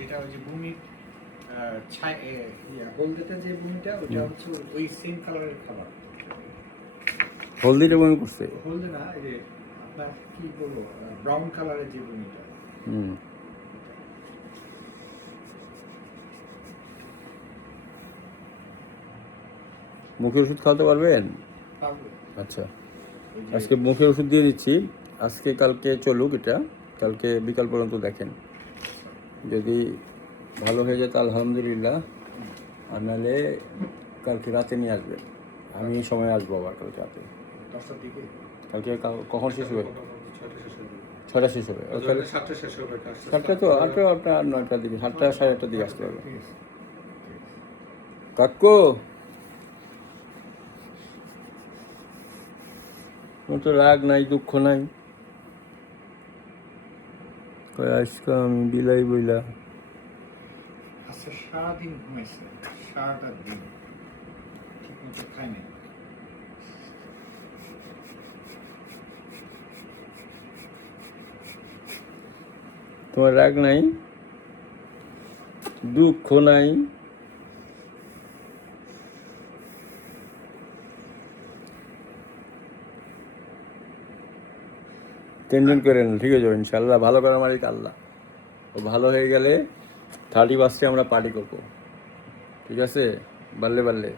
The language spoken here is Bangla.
যেটা ওই যে ভূমির হলদেতে যে ভূমিটা ওটা হচ্ছে ওই- সেম কালারের খাবার। হলদিটা করছে? হলদে না এই যে আপনার কি বলব ব্রাউন কালারের যে ভূমিটা হুম। মুখের ওষুধ খাওয়াতে পারবেন? আচ্ছা। আজকে মুখের ওষুধ দিয়ে দিচ্ছি। আজকে কালকে চলুক এটা। কালকে বিকাল পর্যন্ত দেখেন। যদি ভালো হয়ে যায় তো আলহামদুলিল্লাহ। আর নাহলে কালকে রাতে নিয়ে আসবে। আমি এই সময় আসব আবার কালকে রাতে। কালকে কখন শেষ হবে? ছয়টা শেষ হবে। ছটা শেষ হবে। সাতটা তো আটটা আটটা আপনার নয়টার দিকে সাতটা সাড়ে আটটার দিকে আসতে হবে। কাকু! তো রাগ নাই দুঃখ নাই। আজকে আমি বিলাই বইলা। আচ্ছা সারাদিন ঘুমাইছে। সারাটা দিন। ঠিক মতো খাই নাই। তোমার রাগ নাই? দুঃখ নাই? টেনশন করে না, ঠিক আছে ইনশাল্লাহ ভালো করার মালিক আল্লাহ ও ভালো হয়ে গেলে থার্টি ফার্স্টে আমরা পার্টি করব। ঠিক আছে? বাড়লে বাড়লে।